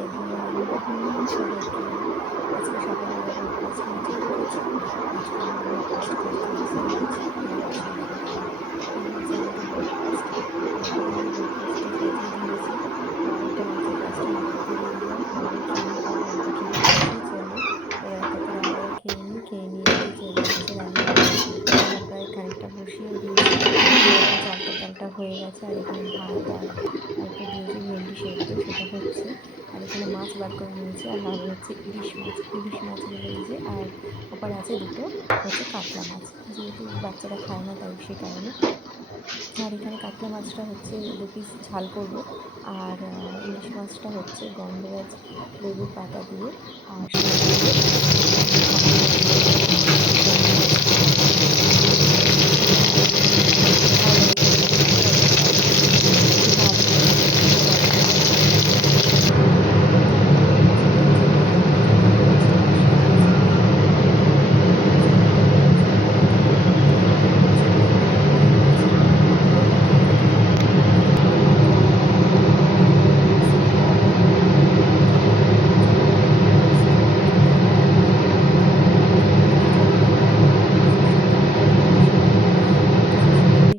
এগুলো good morning সবাইকে। আজকে সকালবেলা ব্রেকফাস্ট নিচে রেখেছি। আজকে আমি ব্রেকফাস্ট করতে বসে গেছি আর সকালবেলা এই হচ্ছে আমাদের ব্রেকফাস্ট। তারপরে আমি ব্রেকফাস্টটা সাজিয়ে দিয়েছি আর টমেটো পেস্টটা মাখা দিয়ে দিলাম। বাবু খেয়ে নিই, বাবু একবার খেলে বসেই চলে। তারপরে আমরাও খেয়ে নিই, খেয়ে নিয়ে চলে এসেছি রান্নাঘরে। রান্না প্রায় খানিকটা বসিয়ে দিয়েছি, চালটা হয়ে গেছে। আর এখানে ভাত আর একটু দিয়েছি ভেন্ডি সেদ্ধ, সেটা হচ্ছে। আর এখানে মাছ বার করে নিয়েছি আর হবে হচ্ছে ইলিশ মাছগুলো এই যে। আর ওপারে আছে দুটো হচ্ছে কাতলা মাছ, যেহেতু বাচ্চারা খায় না তাই সে কারণে। আর এখানে কাতলা মাছটা হচ্ছে 2 পিস ঝাল করব। আর ইলিশ মাছটা হচ্ছে গন্ধরাজ লেবুর পাতা দিয়ে আর সর্ষে দিয়ে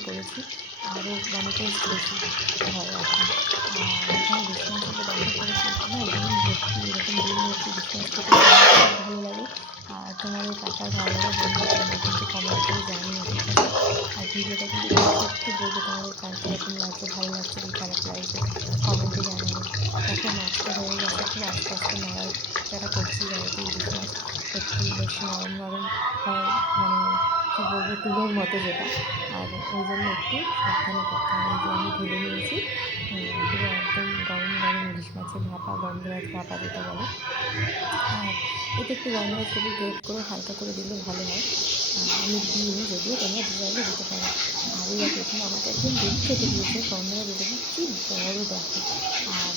করেছি, আরও মানে টেস্ট বেশি হয় আর কি। আর এখানে ইলিশ মাছগুলো দেখো পুরো না ডিম ভর্তি, এরকম ডিম ভর্তি ইলিশ মাছ খেতে আমার খুব ভালো লাগে। আর তোমাদের কার কার ভালো লাগে বন্ধুরা তোমরা কিন্তু কমেন্ট করে জানিও, ঠিক আছে? আর ভিডিওটা কিন্তু একটু বলবে তোমাদের কার কীরকম লাগছে, ভালো লাগছে কি খারাপ লাগছে কমেন্টে জানাবে। দেখো মাছটা হয়ে গেছে, খুব আস্তে আস্তে নাড়াচাড়া করছি যেহেতু ইলিশ মাছ একটু বেশ নরম নরম হয়, মানে কী বলবো তুলোর মতো যেটা। আর ওই জন্য একটু সাবধানে করতে হয়। এই যে আমি ঢেলে নিয়েছি পুরো একদম গরম গরম ইলিশ মাছের ভাপা, গন্ধরাজ ভাপা যেটা বলে। আর এতে একটু গন্ধরাজ লেবু গ্রেট করে হালকা করে দিলে ভালো হয়। আমি দিইনি, যদিও তোমরা চাইলে দিতে পারো। আর এই দেখো এখানে আমাকে একজন লেবু খেতে দিয়েছে, গন্ধরাজ লেবু কী বড় দেখো। আর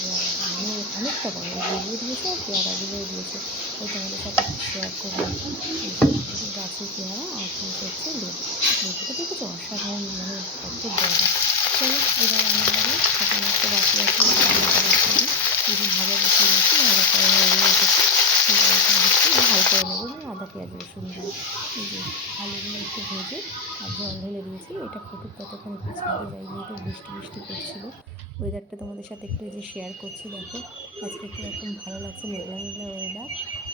মানে অনেকটা বড় লেবু দিয়েছে আর পেয়ারাগুলোও দিয়েছে। ওই তোমাদের সাথে একটু শেয়ার করলাম। এই যে গাছের পেয়ারা আর দিয়েছে হচ্ছে লেবু। লেবুটা দেখেছো অসাধারণ, মানে কত বড়। চলো এবার রান্নাঘরে সমস্ত বাকি রান্নাটা বসিয়ে দিই। এই যে ভাজা বসিয়ে দিয়েছি, ভাজা করা হয়ে এসেছে। এবার এখানে হচ্ছে ঝাল করে নেবো আদা পেঁয়াজ রসুন দিয়ে। এই যে আলুগুলো একটু ভেজে আর জল ঢেলে দিয়েছি, এটা ফুটুক ততক্ষণ একটু ছাদে যাই, যেহেতু বৃষ্টি বৃষ্টি করছিলো। ওয়েদারটা তোমাদের সাথে একটু যে শেয়ার করছি, দেখো আজকে কীরকম ভালো লাগছে, মেঘলা মেঘলা ওয়েদার,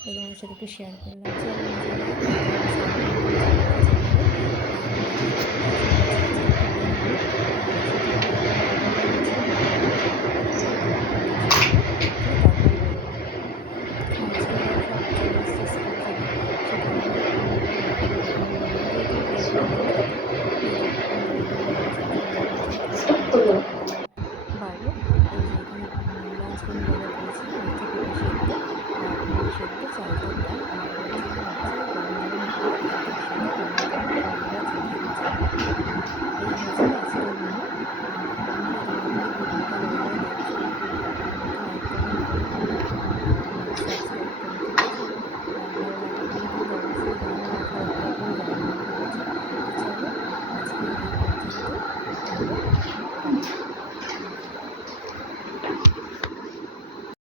ওই তোমাদের সাথে একটু শেয়ার করলাম। চলো নিচে যাই, এই যে আমি স্নান টান করে চলে এসেছি ঘরে। আর এদিকে কাজও আছে, আজকে একটু বেরোবো, সেটা আমি একবার বলে নিচ্ছি। তারপরে তোমাদেরকে শেয়ার করে তারপরে বেরোবো। আর ছেলেরাও সব চলে এসছে স্কুল থেকে, সে কারণে আমরাও একবারে রেডি হয়ে গেলাম, যেহেতু লেট হয়ে যায় খেতে। এই দেখো আমরা রেডি হয়ে গেছি, চলে যাবো আজকে খেতে।